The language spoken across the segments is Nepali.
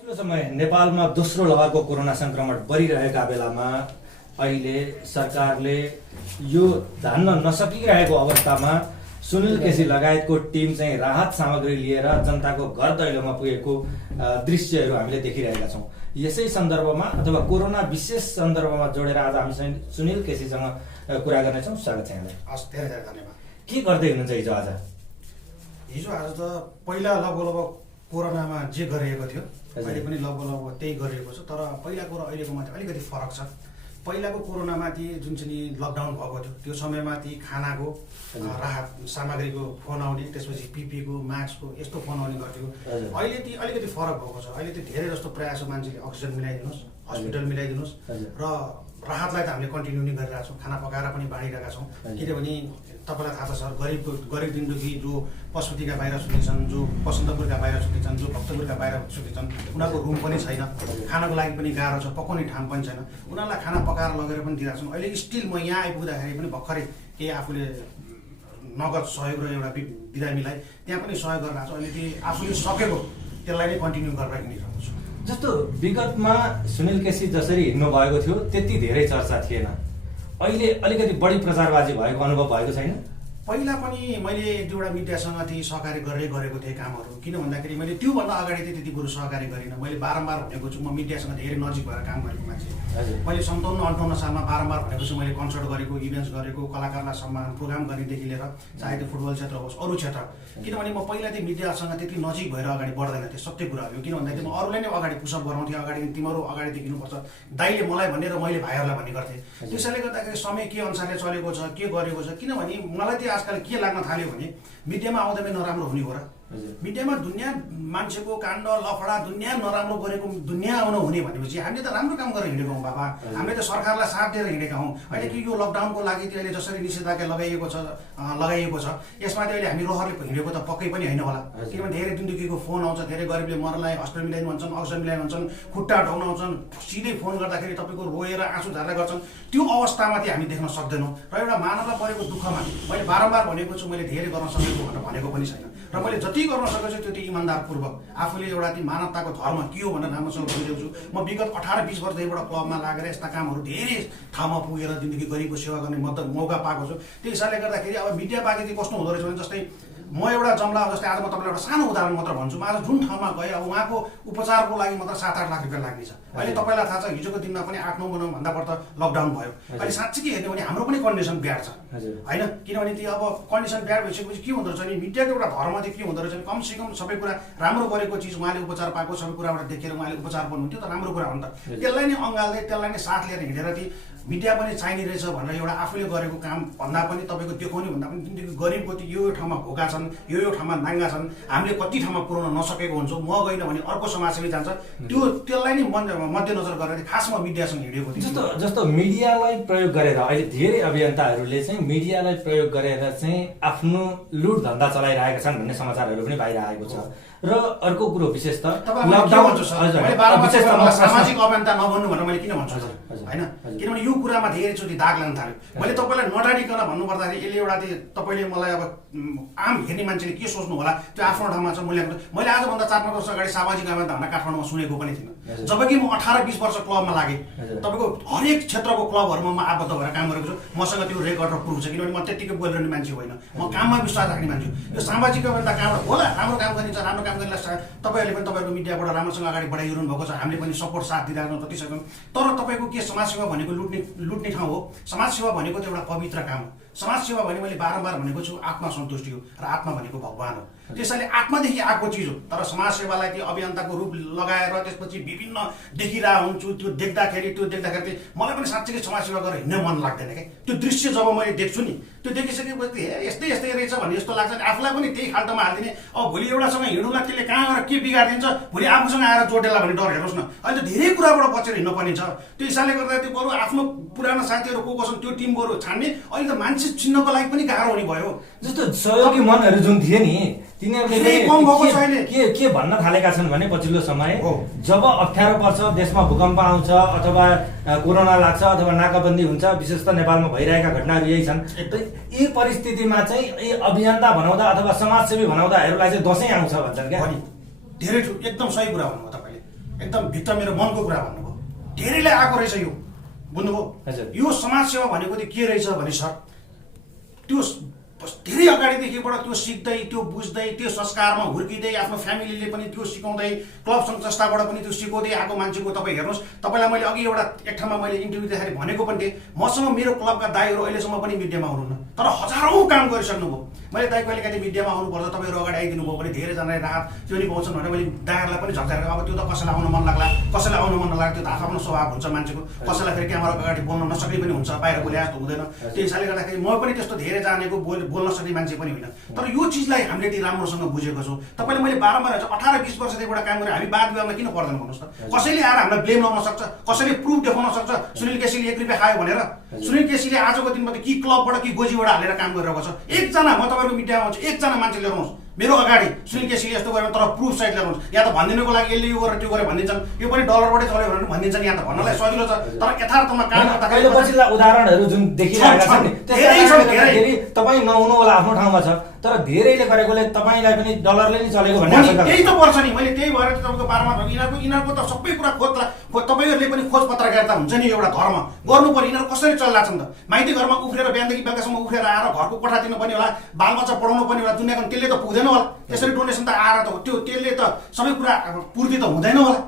पछिल्लो समय नेपालमा दोस्रो लहरको कोरोना संक्रमण बढिरहेका बेलामा अहिले सरकारले यो धान्न नसकिरहेको अवस्थामा सुनिल केसी लगायतको टिम चाहिँ राहत सामग्री लिएर जनताको घर दैलोमा पुगेको दृश्यहरू हामीले देखिरहेका छौँ। यसै सन्दर्भमा अथवा कोरोना विशेष सन्दर्भमा जोडेर आज हामी सुनिल केसीसँग कुरा गर्नेछौँ। स्वागत छ यहाँलाई। हस्, धेरै धेरै धन्यवाद। के गर्दै हुनुहुन्छ हिजो आज? हिजो आज त पहिला लगभग कोरोनामा जे गरिएको थियो अहिले पनि लगभग त्यही गरिएको छ, तर पहिलाको र अहिलेकोमा चाहिँ अलिकति फरक छ। पहिलाको कोरोनामाथि जुन चाहिँ लकडाउन भएको थियो त्यो समयमाथि खानाको राहत सामग्रीको फोन आउने, त्यसपछि पिपीको मास्कको यस्तो फोन आउने गर्थ्यो। अहिले ती अलिकति फरक भएको छ। अहिले त्यो धेरै जस्तो प्रयास मान्छेले अक्सिजन मिलाइदिनुहोस्, हस्पिटल मिलाइदिनुहोस् र राहतलाई त हामीले कन्टिन्यू नै गरिरहेका छौँ। खाना पकाएर पनि बाँडिरहेका छौँ। किनभने तपाईँलाई थाहा छ सर, गरिब दिनदेखि जो पशुपतिका बाहिर सुतेछन्, जो बसन्तपुरका बाहिर सुतेछन्, जो भक्तपुरका बाहिर सुतेछन्, उनीहरूको रुम पनि छैन, खानको लागि पनि गाह्रो छ, पकाउने ठाउँ पनि छैन। उनीहरूलाई खाना पकाएर लगेर पनि दिइरहेको छौँ। अहिले स्टिल म यहाँ आइपुग्दाखेरि पनि भर्खरै केही आफूले नगद सहयोग र एउटा बिदा मिलाइ त्यहाँ पनि सहयोग गरिरहेको छु। अहिले त्यो आफूले सकेको त्यसलाई नै कन्टिन्यू गरेर हिँडिरहेको छु। जस्तो विगतमा सुनिल केसी जसरी हिँड्नु भएको थियो त्यति धेरै चर्चा थिएन, अहिले अलिकति बढी प्रचारबाजी भएको अनुभव भएको छैन? पहिला पनि मैले एक दुईवटा मिडियासँग त्यही सहकारी गरेको थिएँ कामहरू। किन भन्दाखेरि मैले त्योभन्दा अगाडि चाहिँ त्यति कुरो सहकारी गरिनँ। मैले बारम्बार भनेको छु, म मिडियासँग धेरै नजिक भएर काम गरेको मान्छे। मैले 57-58 सालमा बारम्बार भनेको छु, मैले कन्सर्ट गरेको, इभेन्ट्स गरेको, कलाकारलाई सम्मान प्रोग्राम गर्नेदेखि लिएर चाहे त्यो फुटबल क्षेत्र होस् अरू क्षेत्र। किनभने म पहिला चाहिँ मिडियासँग त्यति नजिक भएर अगाडि बढ्दैन थिएँ, सत्य कुरा हो। किन भन्दाखेरि म अरूलाई नै अगाडि पुसअप गराउँथेँ, अगाडि तिमीहरू अगाडि देखिनुपर्छ, दाइले मलाई भनेर मैले भाइहरूलाई भन्ने गर्थेँ। त्यसैले गर्दाखेरि समय के अनुसारले चलेको छ, के गरेको छ। किनभने मलाई चाहिँ आजकल के लाग्न थाल्यो भने मिडियामा आउँदै नराम्रो हुने हो र? मिडियामा दुनियाँ मान्छेको काण्ड लफडा दुनियाँ नराम्रो गरेको दुनियाँ आउन हुने भनेपछि हामीले त राम्रो काम गरेर हिँडेको हौँ बाबा। हामीले त सरकारलाई साथ दिएर हिँडेका हौँ। अहिले कि यो लकडाउनको लागि चाहिँ अहिले जसरी निषेधाज्ञा लगाइएको छ यसमा चाहिँ अहिले हामी रहरले हिँडेको त पक्कै पनि होइन होला। किनभने धेरै दिनदेखिको फोन आउँछ, धेरै गरिबले मर्नलाई हस्पिटल मिलाइनु भन्छन्, अक्सिजन मिलाइनु भन्छन्, खुट्टा ढाउन आउँछन्, सिधै फोन गर्दाखेरि तपाईँको रोएर आँसु झार्दा गर्छन्। त्यो अवस्थामा चाहिँ हामी देख्न सक्दैनौँ। र एउटा मानवलाई परेको दुःखमा मैले बारम्बार भनेको छु, मैले धेरै गर्न सकेको भनेको पनि छैन। र मैले जति गर्न सकेको छु त्यो चाहिँ इमान्दारपूर्वक आफूले एउटा चाहिँ मानवताको धर्म के हो भनेर राम्रोसँग बुझेको छु। म विगत 18-20 वर्षदेखिबाट क्लबमा लागेर यस्ता कामहरू धेरै ठाउँमा पुगेर जिन्दगी गरिबको सेवा गर्ने मौका पाएको छु। त्यो हिसाबले गर्दाखेरि अब मिडिया बाँकी चाहिँ कस्तो हुँदो रहेछ भने जस्तै म एउटा जमला जस्तै आज म तपाईँलाई एउटा सानो उदाहरण मात्र भन्छु। म आज जुन ठाउँमा गएँ अब उहाँको उपचारको लागि मात्र 7-8 लाख रुपियाँ लाग्ने छ। अहिले तपाईँलाई थाहा छ हिजोको दिनमा पनि 8-9 महिनाभन्दा बढ्ता लकडाउन भयो। अहिले साँच्चै हेर्ने भने हाम्रो पनि कन्डिसन ब्याड छ होइन? किनभने त्यो अब कन्डिसन ब्याड भइसकेपछि के हुँदो रहेछ भने मिडियाको एउटा धर्म चाहिँ के हुँदो रहेछ भने कमसेकम सबै कुरा राम्रो गरेको चिज उहाँले उपचार पाएको सबै कुराबाट देखेर उहाँले उपचार गर्नुहुन्थ्यो त राम्रो कुरा हो नि त। त्यसलाई नै अँगाल्दै त्यसलाई नै साथ लिएर हिँडेर चाहिँ मिडिया पनि चाहिने रहेछ भनेर एउटा आफूले गरेको काम भन्दा पनि तपाईँको देखाउने भन्दा पनि जिन्दगी गरिबको त्यो यो ठाउँमा भोका छन्, यो ठाउँमा नाङ्गा छन्, हामीले कति ठाउँमा पुर्याउन नसकेको हुन्छौँ, म गइनँ भने अर्को समाजसेवी जान्छ, त्यसलाई नै मध्यनजर गरेर खासमा मिडियासँग हिँडेको थियो। जस्तो मिडियालाई प्रयोग गरेर अहिले धेरै अभियन्ताहरूले चाहिँ मिडियालाई प्रयोग गरेर चाहिँ आफ्नो लुट धन्दा चलाइरहेका छन् भन्ने समाचारहरू पनि बाहिर आएको छ। र अर्को कुरो विशेष त सामाजिक अभियन्ता नभन्नु भनेर मैले किन भन्छु होइन? किनभने यो कुरामा धेरैचोटि दाग लाग्न थाल्यो। मैले तपाईँलाई नडाडिकन भन्नुपर्दाखेरि यसले एउटा तपाईँले मलाई अब आम हेर्ने मान्छेले के सोच्नु होला त्यो आफ्नो ठाउँमा छ मूल्याङ्कन। मैले आजभन्दा 4-5 वर्ष अगाडि सामाजिक अभियन्ता भनेर काठमाडौँमा सुनेको पनि थिइनँ। जबकि म 18-20 वर्ष क्लबमा लागेँ, तपाईँको हरेक क्षेत्रको क्लबहरूमा म आबद्ध भएर काम गरेको छु। मसँग त्यो रेकर्ड र प्रुफ छ। किनभने म त्यत्तिकै बोलिरहने मान्छे होइन, म काममा विश्वास राख्ने मान्छे। यो सामाजिक अभियन्ता कहाँबाट होला? राम्रो काम गरिन्छ, राम्रो काम गर्नेलाई तपाईँहरूले पनि तपाईँको मिडियाबाट राम्रोसँग अगाडि बढाइरहनु भएको छ, हामीले पनि सपोर्ट साथ दिइरहेको छौँ जतिसक्यौँ। तर तपाईँको के समाजसेवा भनेको लुट्ने ठाउँ हो? समाजसेवा भनेको त एउटा पवित्र काम हो। समाजसेवा भने मैले बारम्बार भनेको छु आत्मा सन्तुष्टि हो र आत्मा भनेको भगवान हो। त्यसैले आत्मादेखि आएको चिज हो। तर समाजसेवालाई त्यो अभियन्ताको रूप लगाएर त्यसपछि विभिन्न देखिरहेको हुन्छु, त्यो देख्दाखेरि मलाई पनि साँच्चै समाजसेवा गरेर हिँड्न मन लाग्दैन क्या। त्यो दृश्य जब मैले देख्छु नि, त्यो देखिसकेपछि यस्तै रहेछ भन्ने जस्तो लाग्छ। आफूलाई पनि त्यही खाल्टोमा हालिदिने। अब भोलि एउटासँग हिँड्नुलाई त्यसले कहाँ गएर के बिगारिदिन्छ, भोलि आफूसँग आएर जोडेला भन्ने डर हेर्नुहोस् न। अहिले त धेरै कुराबाट बचेर हिँड्नुपर्ने छ। त्यो हिसाबले गर्दा त्यो बरु आफ्नो पुरानो साथीहरू को छन् त्यो टिम बरु छान्ने। अहिले त मान्छे चिन्नको लागि पनि गाह्रो हुने भयो। जस्तो सहयोगी मनहरू जुन थिए नि तिनीहरूले के भन्न थालेका छन् भने पछिल्लो समय जब अप्ठ्यारो पर्छ, देशमा भूकम्प आउँछ अथवा कोरोना लाग्छ अथवा नाकाबन्दी हुन्छ, विशेष त नेपालमा भइरहेका घटनाहरू यही छन्। यी परिस्थितिमा चाहिँ यी अभियन्ता भनाउँदा अथवा समाजसेवी भनाउँदाहरूलाई चाहिँ दसैँ आउँछ भन्छन् क्या। धेरै एकदम सही कुरा भन्नुभयो तपाईँले। एकदम भित्र मेरो मनको कुरा भन्नुभयो। धेरैलाई आएको रहेछ यो, बुझ्नुभयो? यो समाजसेवा भनेको चाहिँ के रहेछ भने सर, त्यो धेरै अगाडिदेखिबाट त्यो सिक्दै, त्यो बुझ्दै, त्यो संस्कारमा हुर्किँदै, आफ्नो फ्यामिलीले पनि त्यो सिकाउँदै, क्लब सङ्घ संस्थाबाट पनि त्यो सिकाउँदै आएको मान्छेको तपाईँ हेर्नुहोस्। तपाईँलाई मैले अघि एक ठाउँमा मैले इन्टरभ्यू दिँदाखेरि भनेको पनि थिएँ, मसँग मेरो क्लबका दाइहरू अहिलेसम्म पनि मिडियामा आउनुहुन्न, तर हजारौँ काम गरिसक्नुभयो। मैले दाइ कहिले काहीँ मिडियामा आउनुपर्छ, तपाईँहरू अगाडि आइदिनु भयो भने धेरैजनाले राहत त्यो नि पाउँछन् भनेर मैले दाइहरूलाई पनि झक्झाएर, अब त्यो त कसैलाई आउनु मन लाग्ला, कसैलाई आउनु मन नलाग्ला, त्यो त आफ्नो स्वभाव हुन्छ मान्छेको। कसैलाई फेरि क्यामेरा अगाडि बोल्न नसक्ने पनि हुन्छ, बाहिर बोले जस्तो हुँदैन। त्यो हिसाबले गर्दाखेरि म पनि त्यस्तो धेरै जानेको बोल्न सक्ने मान्छे पनि होइन। तर यो चिजलाई हामीले त्यति राम्रोसँग बुझेको छौँ। तपाईँले मैले बारम्बार 18-20 वर्षदेखिबाट काम गरेँ, हामी वाद विवादमा किन पर्दैन भन्नुहोस् त? कसैले आएर हामीलाई ब्लेम लगाउन सक्छ, कसैले प्रुफ देखाउन सक्छ सुनिल केसीले 1 रुपियाँ खायो भनेर। सुनिल केसीले आजको दिनमा त कि क्लबबाट कि गोजीबाट हालेर काम गरिरहेको छ। एकजना, म तपाईँको मिडियामा आउँछु, एकजना मान्छे ल्याउनुहोस् मेरो अगाडि सुनिल केसीले यस्तो गर्यो तर प्रुफ सहित ल्याउनुहोस्। या त भनिदिनुको लागि यसले यो गरेर त्यो गरेर भनिदिन्छन्, यो पनि डलरबाटै चल्यो भनेर भनिदिन्छन्। यहाँ त भन्नलाई सजिलो छ, तर यथार्थमा काम गर्दाखेरि पछिल्ला उदाहरणहरू जुन देखिरहेका छन् नि, तपाईँ नहुनु होला आफ्नो ठाउँमा छ, तर धेरैले गरेकोले तपाईँलाई पनि डलरले नै चलेको भन्ने त्यही त पर्छ नि। मैले त्यही भएर तपाईँको बारेमा यिनीहरूको त सबै कुरा तपाईँहरूले पनि खोज पत्रकारिता हुन्छ नि, एउटा धर्म गर्नु पर्यो। यिनीहरू कसरी चलिरहेको छन् त? माइती घरमा उफ्रेर बिहानदेखि बेलुकासम्म उफ्रेर आएर घरको कोठा दिनु पनि होला, बालबच्चा पढाउनु पनि होला, दुनियाँको त्यसले त पुग्दैन होला। त्यसरी डोनेसन त आएर त त्यसले त सबै कुरा पूर्ति त हुँदैन होला।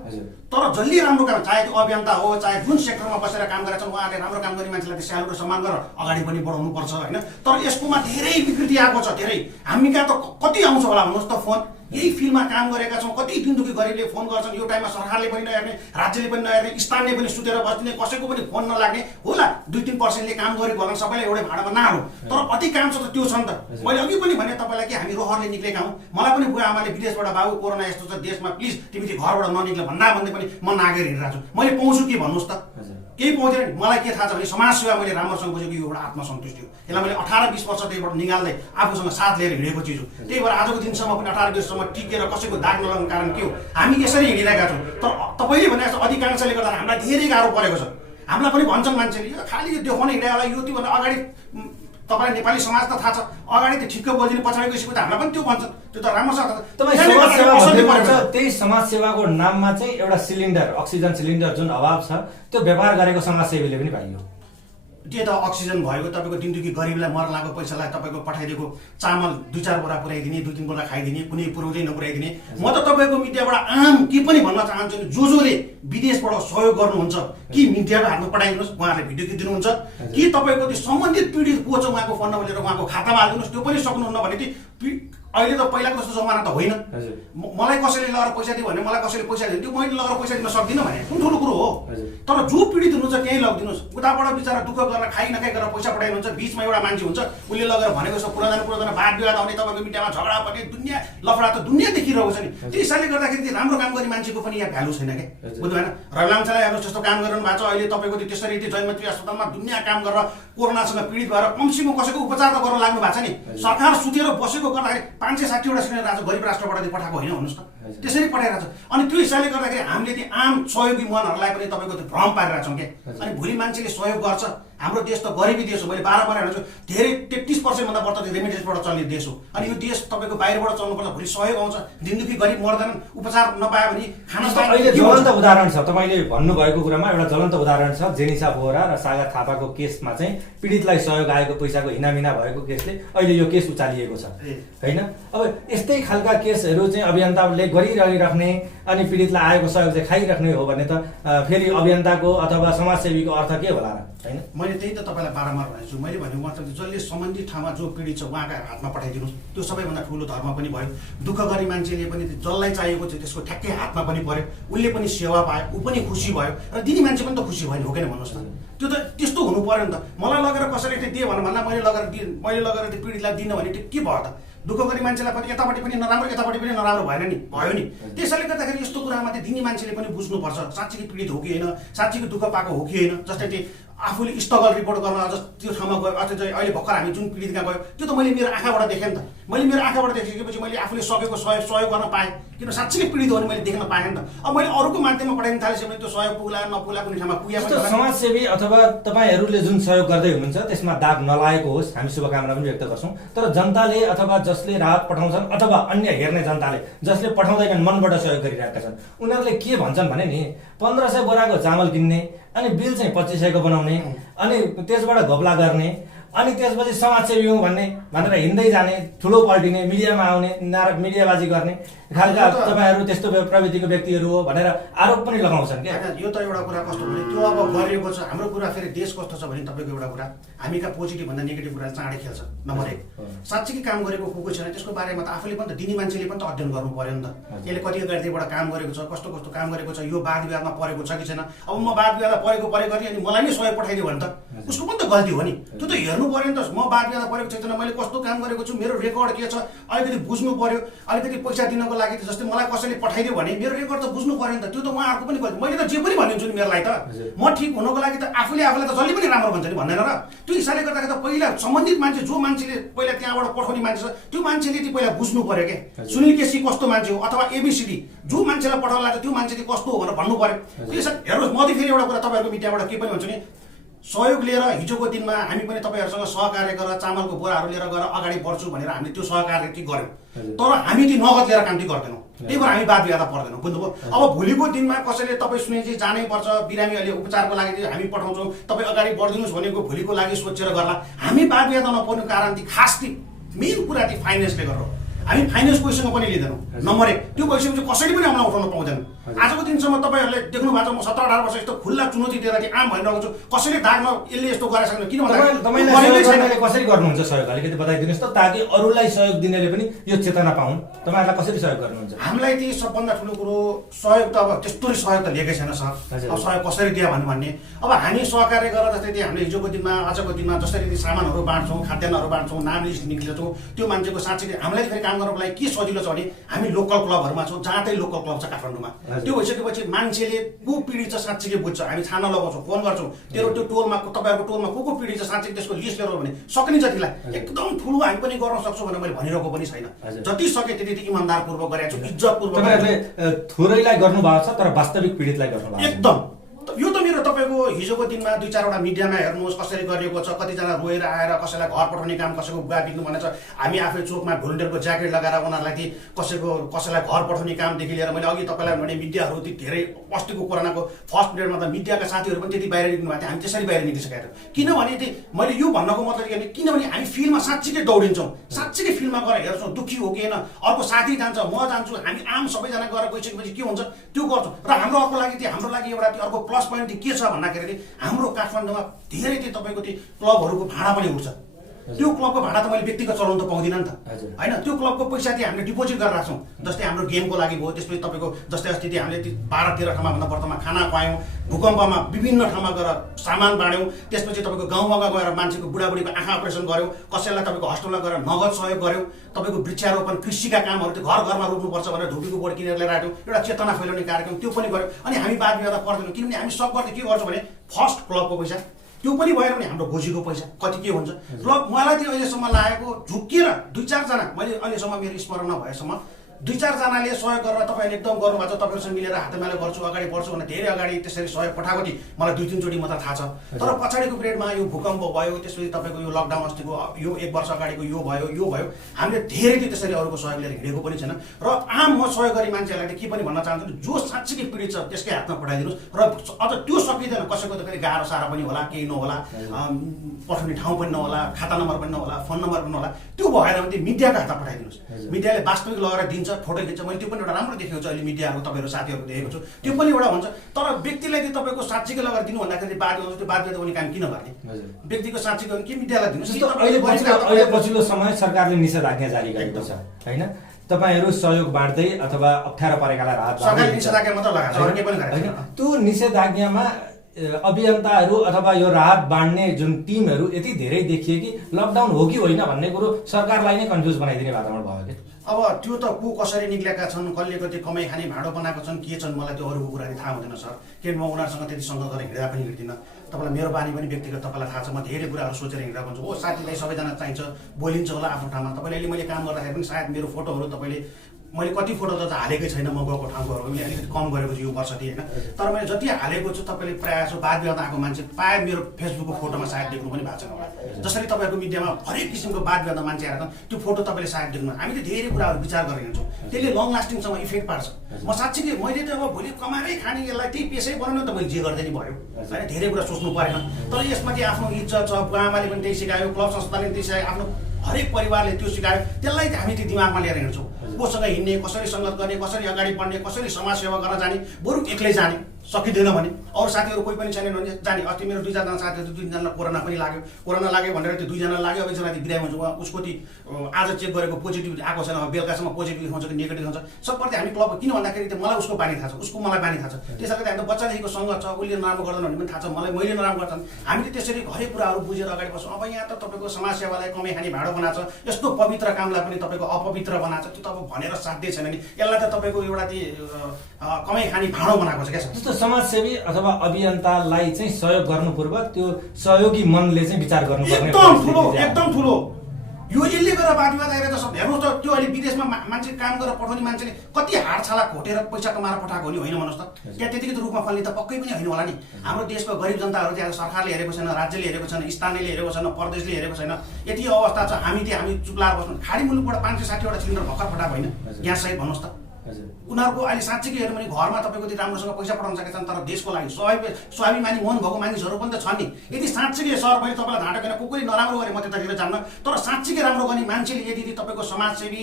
तर जसले राम्रो काम, चाहे त्यो अभियन्ता हो, चाहे जुन सेक्टरमा बसेर काम गरेका छन्, उहाँहरूले राम्रो काम गर्ने मान्छेलाई त्यो स्यालेरी सम्मान गरेर अगाडि पनि बढाउनु पर्छ होइन। तर यसकोमा धेरै विकृति आएको छ, धेरै। हामी कहाँ त कति आउँछ होला भन्नुहोस् त फोन? यही फिल्डमा काम गरेका छौँ, कति दिनदुखी गरिबले फोन गर्छन्। यो टाइममा सरकारले पनि नहेर्ने, राज्यले पनि नहेर्ने, स्थानीय पनि सुतेर बस्दिने, कसैको पनि फोन नलाग्ने होला। 2-3% काम गरेको होला, सबैलाई एउटै भाडामा नहालौँ। तर अधिकांश त त्यो छ नि त। मैले अघि पनि भने तपाईँलाई कि हामी रोहरले निक्लेका हौँ। मलाई पनि बुवा आमाले विदेशबाट बाबु कोरोना यस्तो छ देशमा, प्लिज तिमी चाहिँ घरबाट ननिक्ल भन्दा पनि म नागेर हिँडिरहेको छु। मैले पाउँछु के भन्नुहोस् त? केही पाउँदैन। मलाई के थाहा छ भने समाजसेवा मैले राम्रोसँग बुझेको यो एउटा आत्मसन्तुष्टि हो। यसलाई मैले 18-20 वर्षदेखिबाट निकाल्दै आफूसँग साथ लिएर हिँडेको चिज हो। त्यही भएर आजको दिनसम्म पनि 18-20 टिकेर कसैको दाग नलाग्नु कारण के हो? हामी यसरी हिँडिरहेका छौँ। तर तपाईँले भने जस्तो अधिकांशले गर्दा हामीलाई धेरै गाह्रो परेको छ। हामीलाई पनि भन्छन् मान्छेले यो खालि यो देखाउने हिँडेर होला, यो त्यो भन्दा अगाडि तपाईँलाई नेपाली समाज त थाहा छ, अगाडि त ठिक्क बोलिदिने, पछाडि गएपछि त हामीलाई पनि त्यो भन्छन्। त्यो त राम्रो छ। त्यही समाजसेवाको नाममा चाहिँ एउटा सिलिन्डर, अक्सिजन सिलिन्डर जुन अभाव छ, त्यो व्यवहार गरेको समाजसेवीले पनि पाइयो। त्यो त अक्सिजन भयो, तपाईँको दिनदुखी गरिबलाई मर्न लागेको पैसालाई तपाईँको पठाइदिएको चामल 2-4 बोरा पुऱ्याइदिने, 2-3 बोरा खाइदिने, कुनै पुऱ्याउँदै नपुऱ्याइदिने। म त तपाईँको मिडियाबाट आम के पनि भन्न चाहन्छु नि, जसले विदेशबाट सहयोग गर्नुहुन्छ कि मिडियाको हातमा पठाइदिनुहोस्, उहाँहरूले भिडियो दिनुहुन्छ कि तपाईँको त्यो सम्बन्धित पीडित को छ उहाँको फोन नम्बर लिएर उहाँको खातामा हालिदिनुहोस्। त्यो पनि सक्नुहुन्न भने अहिले त पहिलाको जस्तो जमाना त होइन। मलाई कसैले लगेर पैसा दियो भने मलाई कसैले पैसा दियो, त्यो मैले लगेर पैसा दिन सक्दिनँ भने कुन ठुलो कुरो हो? तर जो पीडित हुनुहुन्छ त्यहीँ लगिदिनुहोस्। उताबाट बिचरा दुःख गरेर खाइ नखाइ गरेर पैसा पठाइनुहुन्छ, बिचमा एउटा मान्छे हुन्छ उसले लगेर भनेको जस्तो पुरानो वाद विवाद आउने, तपाईँको मिडियामा झगडा पर्ने, दुनियाँ लफडा त दुनियाँ देखिरहेको छ नि। त्यो हिसाबले गर्दाखेरि राम्रो काम गर्ने मान्छेको पनि यहाँ भ्यालु छैन क्या, बुझ्नु भएन? रविलामसालाई हेर्नुहोस् जस्तो काम गरिरहनु भएको छ अहिले, तपाईँको त्यो त्यसरी त्यो जयमती अस्पतालमा दुनियाँ काम गरेर कोरोनासँग पीडित भएर कमसेकम कसैको उपचार त गर्न लाग्नु भएको छ नि। सरकार सुतेर बसेको गर्दाखेरि 560 वटा सिलिन्डर आज गरिब राष्ट्रबाट पठाएको होइन भन्नुहोस् त, त्यसरी पठाइरहेको छ। अनि त्यो हिसाबले गर्दाखेरि हामीले त्यो आम सहयोगी मनहरूलाई पनि तपाईँको त्यो भ्रम पारिरहेको छौँ क्या। अनि भोलि मान्छेले सहयोग गर्छ, हाम्रो देश त गरिबी देश हो। मैले बाह्र हेर्छु धेरै 33% भन्दा बढ्ता रेमिटेन्सबाट चल्ने देश हो। अनि यो देश तपाईँको बाहिरबाट चल्नुपर्छ, भोलि सहयोग आउँछ, दिनदुखी गरिब मर्दैनन्, उपचार नपायो भने खाना अहिले ज्वलन्त उदाहरण छ। तपाईँले भन्नुभएको कुरामा एउटा ज्वलन्त उदाहरण छ, जेनिसा बोहरा र सागर थापाको केसमा चाहिँ पीडितलाई सहयोग आएको पैसाको हिनामिना भएको केसले अहिले यो केस उचालिएको छ होइन। अब यस्तै खालका केसहरू चाहिँ अभियन्ताले गरिरहने अनि पीडितलाई आएको सहयोग चाहिँ खाइराख्ने हो भने त फेरि अभियन्ताको अथवा समाजसेवीको अर्थ के होला र? होइन, मैले त्यही त तपाईँलाई बारम्बार भनेको छु। मैले भनेको मतलब जसले सम्बन्धित ठाउँमा जो पीडित छ उहाँका हातमा पठाइदिनुहोस्, त्यो सबैभन्दा ठुलो धर्म पनि भयो। दुःख गर्ने मान्छेले पनि जसलाई चाहिएको छ त्यसको ठ्याक्कै हातमा पनि पर्यो, उसले पनि सेवा पायो, ऊ पनि खुसी भयो र दिने मान्छे पनि त खुसी भयो नि, हो किन भन्नुहोस् त? त्यो त त्यस्तो हुनु पर्यो नि त। मलाई लगेर कसैले त्यो दियो भन्दा मैले लगेर त्यो पीडितलाई दिनँ भने त्यो के भयो त? दुःख गर्ने मान्छेलाई पनि यतापट्टि पनि नराम्रो, यतापट्टि पनि नराम्रो भएन नि, भयो नि। त्यसैले गर्दाखेरि यस्तो कुरामा चाहिँ दिने मान्छेले पनि बुझ्नुपर्छ साँच्चीकै पीडित हो कि होइन, साँच्चीकै दुःख पाएको हो कि होइन। जस्तै त्यो आफूले स्ट्रगल रिपोर्ट गर्न अझ त्यो ठाउँमा गयो, अझ अहिले भर्खर हामी जुन पीडितमा गयो त्यो त मैले मेरो आँखाबाट देखेँ नि त। मैले मेरो आँखाबाट देखिसकेपछि मैले आफूले सकेको सहयोग गर्न पाएँ। किन साँच्चै पीडित हो भने मैले देख्न पाएँ नि त। अब मैले अरूको माध्यममा पठाइन थालेपछि भने त्यो सहयोग पुग्ला नपुग्ला कुनै ठाउँमा पुगे पनि समाजसेवी अथवा तपाईँहरूले जुन सहयोग गर्दै हुनुहुन्छ त्यसमा दाग नलागेको होस्, हामी शुभकामना पनि व्यक्त गर्छौँ। तर जनताले अथवा जसले राहत पठाउँछन् अथवा अन्य हेर्ने जनताले जसले पठाउँदैनन् मनबाट सहयोग गरिरहेका छन्, उनीहरूले के भन्छन् भने नि 1500 बोराको चामल किन्ने, अनि बिल चाहिँ 2500 को बनाउने, अनि त्यसबाट घोप्ला गर्ने, अनि त्यसपछि समाजसेवी हौँ भनेर हिँड्दै जाने, ठुलो पल्टिने, मिडियामा आउने, मिडियाबाजी गर्ने खालका तपाईँहरू त्यस्तो प्रवृत्तिको व्यक्तिहरू हो भनेर आरोप पनि लगाउँछन् क्या। यो त एउटा कुरा कस्तो भने त्यो अब गरिएको छ। हाम्रो कुरा फेरि देश कस्तो छ भने तपाईँको एउटा कुरा हामी कहाँ पोजिटिभ भन्दा नेगेटिभ कुरा चाँडै खेल्छ। नम्बर 1, साँच्चै काम गरेको को छैन त्यसको बारेमा त आफूले पनि त दिने मान्छेले पनि त अध्ययन गर्नु पर्यो नि त। यसले कति अगाडिबाट काम गरेको छ, कस्तो कस्तो काम गरेको छ, यो वाद विवादमा परेको छ कि छैन। अब म वाद विवादमा परेको गरी अनि मलाई नै सहयोग पठाइदियो भने त उसको पनि त गल्ती हो नि। त्यो त हेर्नु पर्यो नि त। म वाद विवादमा परेको छैन, मैले कस्तो काम गरेको छु, मेरो रेकर्ड के छ अलिकति बुझ्नु पर्यो। अलिकति पैसा दिनको लागि जस्तै मलाई कसैले पठाइदियो भने मेरो रेकर्ड त बुझ्नु पर्यो नि त। त्यो त उहाँहरूको पनि गल्ती। मैले त जे पनि भनिदिन्छु नि मेरो लागि त। म ठिक हुनको लागि त आफूले आफूलाई त जहिले पनि राम्रो भन्छ नि भन्दैन र। त्यो हिसाबले गर्दाखेरि त पहिला सम्बन्धित मान्छे जो मान्छेले पहिला त्यहाँबाट पठाउने मान्छे छ त्यो मान्छेले चाहिँ पहिला बुझ्नु पर्यो के सुनिल केसी कस्तो मान्छे हो अथवा एबीसीडी जो मान्छेलाई पठाउन लाग्छ त्यो मान्छे चाहिँ कस्तो हो भनेर भन्नु पर्यो। त्यसो हेर्नुहोस्, म चाहिँ फेरि एउटा कुरा तपाईँहरूको मिडियाबाट के पनि भन्छु नि, सहयोग लिएर हिजोको दिनमा हामी पनि तपाईँहरूसँग सहकार्य गरेर चामलको बोराहरू लिएर गएर अगाडि बढ्छु भनेर हामीले त्यो सहकार्य चाहिँ गऱ्यौँ। तर हामी त्यो नगद लिएर काम चाहिँ गर्दैनौँ। त्यही भएर हामी वाद विवाद पर्दैनौँ। बुझ्नुभयो? अब भोलिको दिनमा कसैले तपाईँ सुनेपछि जानै पर्छ, बिरामी अहिले उपचारको लागि हामी पठाउँछौँ, तपाईँ अगाडि बढिदिनुहोस् भनेको भोलिको लागि सोचेर गर्ला। हामी वाद विवाद नपर्नु कारण चाहिँ खास चाहिँ मेन कुरा चाहिँ फाइनेन्सले गरेर हामी फाइनेन्स कोहीसँग पनि लिँदैनौँ। नम्बर 1, त्यो भइसकेपछि कसैले पनि हामीलाई उठाउन पाउँदैन। आजको दिनसम्म तपाईँहरूले देख्नु भएको छ, म 17-18 वर्ष यस्तो खुल्ला चुनौती दिएर चाहिँ आम भइरहेको छु। कसैले दागमा यसले यस्तो गरेर सक्दैन। किन भन्दा कसरी गर्नुहुन्छ सहयोग अलिकति बताइदिनुहोस् त, ताकि अरूलाई सहयोग दिनेले पनि यो चेतना पाउन्। तपाईँहरूलाई कसरी सहयोग गर्नुहुन्छ? हामीलाई चाहिँ सबभन्दा ठुलो कुरो सहयोग त अब त्यस्तो सहयोग त लिएकै छैन सर। अब सहयोग कसरी दियो भन्ने अब हामी सहकार्य गरेर जस्तै हामीले हिजोको दिनमा आजको दिनमा जसरी सामानहरू बाँड्छौँ, खाद्यान्नहरू बाँड्छौँ, नाम लिस्ट निक्लिन्छौँ, त्यो मान्छेको साँच्चै हामीलाई फेरि काम गर्नको लागि के सजिलो छ भने हामी लोकल क्लबहरूमा छौँ, जहाँ चाहिँ लोकल क्लब छ काठमाडौँमा। त्यो भइसकेपछि मान्छेले को पीडित छ साँच्चै बुझ्छ। हामी छाना लगाउँछौँ, फोन गर्छौँ, तेरो त्यो टोलमा तपाईँहरूको टोलमा को पीडित छ साँच्चै त्यसको लिस्ट लिएर भने सक्ने जतिलाई एकदम ठुलो हामी पनि गर्न सक्छौँ भनेर मैले भनिरहेको पनि छैन। जति सके त्यति इमान्दारपूर्वक गरेको छु, इज्जतपूर्वक। तपाईँहरूले थोरैलाई गर्नुभएको छ तर वास्तविक पीडितलाई गर्नुभएको एकदम। यो त मेरो तपाईँको हिजोको दिनमा 2-4वटा मिडियामा हेर्नुहोस् कसरी गरिएको छ। कतिजना रोएर आएर कसैलाई घर पठाउने काम, कसैको बुवा बिग्नु भनेर हामी आफै चोकमा भोलिन्टियरको ज्याकेट लगाएर उनीहरूलाई चाहिँ कसैलाई घर पठाउने कामदेखि लिएर मैले अघि तपाईँलाई भने मिडियाहरू धेरै अस्तिको कोरोनाको फर्स्ट पिरियडमा त मिडियाका साथीहरू पनि त्यति बाहिर निक्नु भएको थियो। हामी त्यसरी बाहिर निस्किसकेका थियौँ। किनभने मैले यो भन्नको मतलब के भने किनभने हामी फिल्डमा साँच्चीकै दौडिन्छौँ, साँच्चीकै फिल्डमा गएर हेर्छौँ, दुःखी हो कि होइन, अर्को साथी जान्छ, म जान्छु, हामी आम सबैजना गएर गइसकेपछि के हुन्छ त्यो गर्छौँ। र हाम्रो हाम्रो लागि एउटा अर्को प्लस पोइन्ट के छ भन्दाखेरि हाम्रो काठमाडौँमा धेरै चाहिँ तपाईँको त्यो क्लबहरूको भाडा पनि उठ्छ। त्यो क्लबको भाडा त मैले व्यक्तिगत चलाउन त पाउँदिनँ नि त होइन। त्यो क्लबको पैसा चाहिँ हामीले डिपोजिट गरेर राख्छौँ। जस्तै हाम्रो गेमको लागि भयो, त्यसपछि तपाईँको जस्तै अस्ति हामीले 12-13 ठाउँमा भन्दा वर्तमान खाना खुवायौँ, भूकम्पमा विभिन्न ठाउँमा गएर सामान बाँड्यौँ, त्यसपछि तपाईँको गाउँमा गएर मान्छेको बुढाबुढीको आँखा अपरेसन गऱ्यौँ, कसैलाई तपाईँको हस्पिटलमा गएर नगद सहयोग गऱ्यौँ, तपाईँको वृक्षारोपण कृषिका कामहरू त्यो घर घरमा रोप्नुपर्छ भनेर धुपीको बोर्ड किनेर लिएर आयौँ, एउटा चेतना फैलाउने कार्यक्रम त्यो पनि गऱ्यौँ। अनि हामी वाद विवाद पर्दैनौँ किनभने हामी सब गर्दै के गर्छौँ भने फर्स्ट क्लबको पैसा त्यो पनि भएन भने हाम्रो गोजीको पैसा कति के हुन्छ। र मलाई त्यो अहिलेसम्म लागेको झुक्किएर 2-4 जना मैले अहिलेसम्म मेरो स्मरण नभएसम्म 2-4 जनाले सहयोग गरेर तपाईँले एकदम गर्नुभएको छ, तपाईँहरूसँग मिलेर हातमालो गर्छु, अगाडि बढ्छु भने धेरै अगाडि त्यसरी सहयोग पठाएको थिएँ मलाई 2-3 चोटि मात्र थाहा छ। तर पछाडिको पिरियडमा यो भूकम्प भयो, त्यसपछि तपाईँको यो लकडाउन अस्तिको यो 1 वर्ष अगाडिको यो भयो हामीले धेरै चाहिँ त्यसरी अरूको सहयोग लिएर हिँडेको पनि छैन। र आम म सहयोग गरी मान्छेहरूलाई के पनि भन्न चाहन्छु, जो साँच्चीकै पीडित छ त्यसकै हातमा पठाइदिनुहोस्। र अझ त्यो सकिँदैन, कसैको त फेरि गाह्रो साह्रो पनि होला, केही नहोला, पठाउने ठाउँ पनि नहोला, खाता नम्बर पनि नहोला, फोन नम्बर पनि नहोला, त्यो भएन भने त्यो मिडियाको हातमा पठाइदिनुहोस्। मिडियाले वास्तविक लगेर दिन्छ, फोटो खिच्छ। मैले त्यो पनि एउटा राम्रो देखेको छु, अहिले मिडियाहरू तपाईँहरू साथीहरू देखेको छु, त्यो पनि एउटा हुन्छ। तर व्यक्तिलाई चाहिँ तपाईँको साँच्चीकै लगेर दिनु भन्दाखेरि बाध्य हुन्छ, त्यो बाध्य हुने काम किन गर्ने? व्यक्तिको साँच्चीको के मिडियालाई दिनुहोस्। अहिले पछिल्लो समय सरकारले निषेधाज्ञा जारी गरेको छ होइन, तपाईँहरू सहयोग बाँड्दै अथवा अप्ठ्यारो परेकालाई राहत सरकारले निषेधाज्ञा मात्र लगाएको छ, अरू केही पनि गरेको छैन। त्यो निषेधाज्ञामा अभियन्ताहरू अथवा यो राहत बाँड्ने जुन टिमहरू यति धेरै देखिए कि लकडाउन हो कि होइन भन्ने कुरो सरकारलाई नै कन्फ्युज बनाइदिने वातावरण भयो कि अब त्यो त को कसरी निक्लेका छन्, कसले कति कमाइ खाने भाँडो बनाएको छन्, के छन्, मलाई त्यो अरूको कुरा थाहा हुँदैन सर। किनभने म उनीहरूसँग त्यति सँग गरेर हिँड्दा पनि हिँड्दिनँ। तपाईँलाई मेरो बानी पनि व्यक्तिगत तपाईँलाई थाहा छ, म धेरै कुराहरू सोचेर हिँडेर भन्छु। ओ साथीलाई सबैजना चाहिन्छ, बोलिन्छ होला आफ्नो ठाउँमा। तपाईँले अहिले मैले काम गर्दाखेरि पनि सायद मेरो फोटोहरू तपाईँले मैले कति फोटो त हालेकै छैन, म गएको ठाउँकोहरू मैले अलिकति कम गरेको छु यो वर्षदेखि होइन। तर मैले जति हालेको छु तपाईँले प्रायः जसो वाद विवाद आएको मान्छे प्रायः मेरो फेसबुकको फोटोमा सायद देख्नु पनि भएको छैन होला। जसरी तपाईँहरूको मिडियामा हरेक किसिमको वाद विवाद मान्छे आएर त्यो फोटो तपाईँले सायद देख्नु। हामीले धेरै कुराहरू विचार गरेर हिँड्छौँ, त्यसले लङ लास्टिङसम्म इफेक्ट पार्छ। म साँच्चै कि मैले त अब भोलि कमाएरै खाने यसलाई त्यही पेसै बनाउनु त मैले जे गर्दै नि भयो होइन, धेरै कुरा सोच्नु परेन। तर यसमा चाहिँ आफ्नो इज्जत छ, बुवाआमाले पनि त्यही सिकायो, क्लब संस्थाले पनि त्यही सिकायो, आफ्नो हरेक परिवारले त्यो सिकायो, त्यसलाई हामी त्यो दिमागमा लिएर हिँड्छौँ। कोसँग हिँड्ने, कसरी सङ्गत गर्ने, कसरी अगाडि बढ्ने, कसरी समाजसेवा गर्न जाने, बरु एक्लै जाने सकिँदैन भने अरू साथीहरू कोही पनि छैनन् भने जाने। अस्ति मेरो 2-4जना साथीहरू 2-3जनालाई कोरोना पनि लाग्यो, कोरोना लाग्यो भनेर त्यो 2जना लाग्यो, अब एकजना बिरामी हुन्छ, उहाँ उसको आज चेक गरेको पोजिटिभ आएको छैन, बेलुकासम्म पोजिटिभ हुन्छ कि नेगेटिभ हुन्छ सबप्रति हामी क्लब किन भन्दाखेरि त्यो मलाई उसको बानी थाहा छ, उसको मलाई बानी थाहा छ। त्यसैले हामी त बच्चादेखिको सङ्गत छ, उसले नराम्रो गर्दैन भन्ने पनि थाहा छ, मैले नराम्रो गर्छन्। हामीले त्यसरी हरेक कुराहरू बुझेर अगाडि बढ्छौँ। अब यहाँ त तपाईँको समाजसेवालाई कमाइ खाने भाँडो बनाएको छ, यस्तो पवित्र कामलाई पनि तपाईँको अपवित्र बनाएको छ, त्यो त अब भनेर साध्यै छैन नि। यसलाई त तपाईँको एउटा कमाइ खाने भाँडो बनाएको छ क्या। जस्तो समाजसेवी अथवा अभियन्तालाई चाहिँ सहयोग गर्नुपूर्वक त्यो सहयोगी मनले चाहिँ विचार गर्नुपर्ने एकदम ठुलो यो यसले गरेर वाद विवाद आइरहेको छ। हेर्नुहोस् त त्यो अहिले विदेशमा मान्छे काम गरेर पठाउने मान्छेले कति हाडछाला खोटेर पैसा कमाएर पठाएको हो नि, होइन भन्नुहोस् त। त्यहाँ त्यतिकै रूपमा फल्ने त पक्कै पनि होइन होला नि। हाम्रो देशको गरिब जनताहरू त्यहाँ सरकारले हेरेको छैन, राज्यले हेरेको छैन, स्थानीयले हेरेको छैन, प्रदेशले हेरेको छैन। यति अवस्था छ, हामी चुप्लाएर बस्नु। खाडी मुलुकबाट 560वटा सिलिन्डर भर्खर पठाएको होइन ग्यास सहित, भन्नुहोस् त। उनीहरूको अहिले साँच्चै हेर्नु भने घरमा तपाईँको त्यति राम्रोसँग पैसा पठाउन सकेका छन्, तर देशको लागि स्वाभिमानी मन भएको मानिसहरू पनि त छन् नि। यदि साँच्चै सर मैले तपाईँलाई ढाँटो किन कोही नराम्रो गरे म त्यतातिर जान्न, तर साँच्चै राम्रो गर्ने मान्छेले यदि तपाईँको समाजसेवी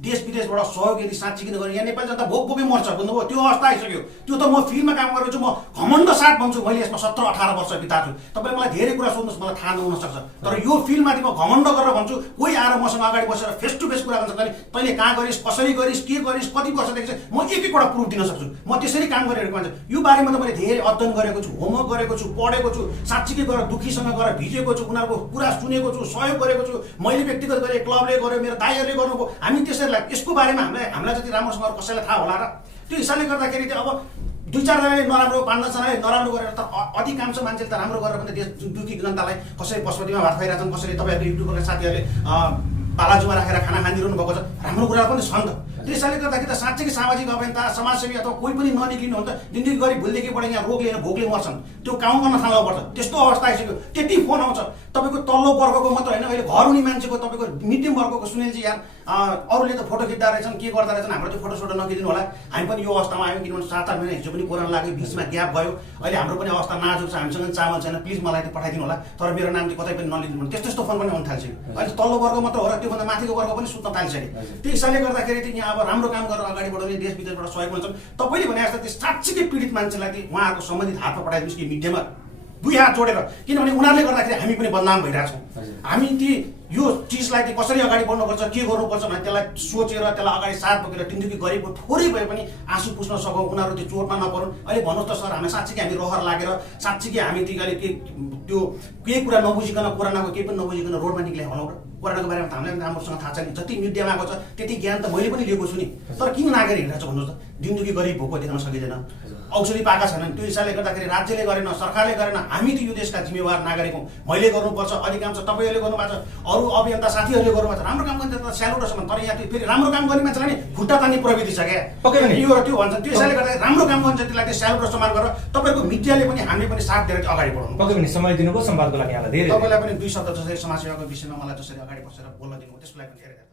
देश विदेशबाट सहयोग यदि साँच्चै किन गर्ने, यहाँ नेपाली जनता भोक भोकै मर्छ बुझ्नुभयो, त्यो अवस्था आइसक्यो। त्यो त म फिल्डमा काम गरेको छु, म घमण्ड साथ भन्छु, मैले यसमा 17-18 वर्ष बिताएको छु। तपाईँले मलाई धेरै कुरा सोध्नुहोस्, मलाई थाहा नहुन सक्छ, तर यो फिल्डमाथि म घमण्ड गरेर भन्छु। कोही आएर मसँग अगाडि बसेर फेस टु फेस कुरा गर्न सक्दैन, तैँले कहाँ गरिस्, कसरी गरिस्, के गरिस्, कति वर्षदेखि चाहिँ म एक-एकवटा प्रुफ दिन सक्छु। म त्यसरी काम गरिरहेको मान्छे, यो बारेमा त मैले धेरै अध्ययन गरेको छु, होमवर्क गरेको छु, पढेको छु, साँच्चीकै गएर दुःखीसँग गएर भिजेको छु, उनीहरूको कुरा सुनेको छु, सहयोग गरेको छु। मैले व्यक्तिगत गरेँ, क्लबले गर्यो, मेरो दाइहरूले गर्नुभयो। हामी त्यसैलाई यसको बारेमा हामीलाई जति राम्रोसँग कसैलाई थाहा होला र त्यो हिसाबले गर्दाखेरि चाहिँ अब 2-4जनाले नराम्रो, 5-10जनाले नराम्रो गरेर त अधिकांश मान्छेले त राम्रो गरेर पनि देश दुःखी जनतालाई कसरी पशुपतिमा भात खुवाइरहेछन्, कसरी तपाईँहरूको युट्युबरका साथीहरूले बालाजुमा राखेर खाना खानिरहनु भएको छ, राम्रो कुरा पनि छ नि त। त्यसैले गर्दाखेरि त साँच्चै सामाजिक अभियन्ता, समाजसेवी अथवा कोही पनि ननिक्लिनु हो नि त। जिन्दगी गरिब भुलदेखिबाट यहाँ रोग लिएर भोकले मर्छन्, त्यो काम गर्न थाल्नुपर्छ। त्यस्तो अवस्था आइसक्यो। त्यति फोन आउँछ तपाईँको तल्लो वर्गको मात्र होइन, अहिले घर हुने मान्छेको, तपाईँको मिडियम वर्गको सुनिलजी यार अरूले त फोटो खिच्दा रहेछन्, के गर्दा रहेछन्, हाम्रो त्यो फोटो नखिचिदिनु होला। हामी पनि यो अवस्थामा आयौँ, किनभने 7-8 महिना हिजो पनि कोरोना लाग्यो, बिचमा ग्याप भयो। अहिले हाम्रो पनि अवस्था नाजुक छ, हामीसँग चामल छैन, प्लिज मलाई त्यो पठाइदिनु होला, तर मेरो नाम चाहिँ कतै पनि नलिदिनु भने त्यस्तो फोन पनि आउनु थाल्छ। अहिले तल्लो वर्ग मात्र हो र त्योभन्दा माथिको वर्ग पनि सुत्न थालिसक्यो। त्यो हिसाबले गर्दाखेरि चाहिँ यहाँ अब राम्रो काम गरेर अगाडि बढाउने देश विदेशबाट सहयोग हुन्छन्। तपाईँले भने जस्तो त्यो साँच्चीकै पीडित मान्छेलाई चाहिँ उहाँहरूको सम्बन्धित हातमा पठाइदिनुहोस् कि मिडियामा 2 हात जोडेर, किनभने उनीहरूले गर्दाखेरि हामी पनि बदनाम भइरहेछौँ। हामी ती यो चिजलाई चाहिँ कसरी अगाडि बढ्नुपर्छ, के गर्नुपर्छ भने त्यसलाई सोचेर त्यसलाई अगाडि साथ बोकेर दिनदेखि गरेको थोरै भए पनि आँसु पुस्न सकौँ, उनीहरू त्यो चोटमा नपरुन्। अहिले भन्नुहोस् त सर, हामी साँच्चीकै हामी रहर लागेर साँच्चीकै हामी अहिले त्यो केही कुरा नबुझिकन, कोरोनाको केही पनि नबुझिकन रोडमा निक्ले भनौँ र। कोरोनाको बारेमा त हामीलाई राम्रोसँग थाहा छ नि, जति मिडियामा आएको छ त्यति ज्ञान त मैले पनि लिएको छु नि, तर किन नागेर हिँडेको छ भन्नुहोस् त। दिनदेखि गरिब भोको देख्न सकिँदैन, औषधि पाएका छैनन्। त्यो हिसाबले गर्दाखेरि राज्यले गरेन, सरकारले गरेन, हामी त यो देशका जिम्मेवार नागरिक हौँ। मैले गर्नुपर्छ, अधिकांश तपाईँहरूले गर्नुभएको छ, अरू अभियन्ता साथीहरूले गर्नुभएको छ। राम्रो काम गर्ने त स्यालुट छ, तर यहाँ फेरि राम्रो काम गर्ने मान्छेलाई नि खुट्टा तान्ने प्रविधि छ क्या, यो र त्यो भन्छ। त्यो हिसाबले गर्दाखेरि राम्रो काम गर्ने जतिलाई त्यो स्यालुट र सम्मान गरेर तपाईँहरूको मिडियाले पनि हामीले पनि साथ दिएर अगाडि बढाउनु। पक्कै पनि समय दिनुभयो संवादको लागि यहाँलाई धेरै। तपाईँलाई पनि 2 शब्द जसरी समाजसेवाको विषयमा मलाई जसरी अगाडि बसेर बोल्न दिनुभयो त्यसको लागि पनि धेरै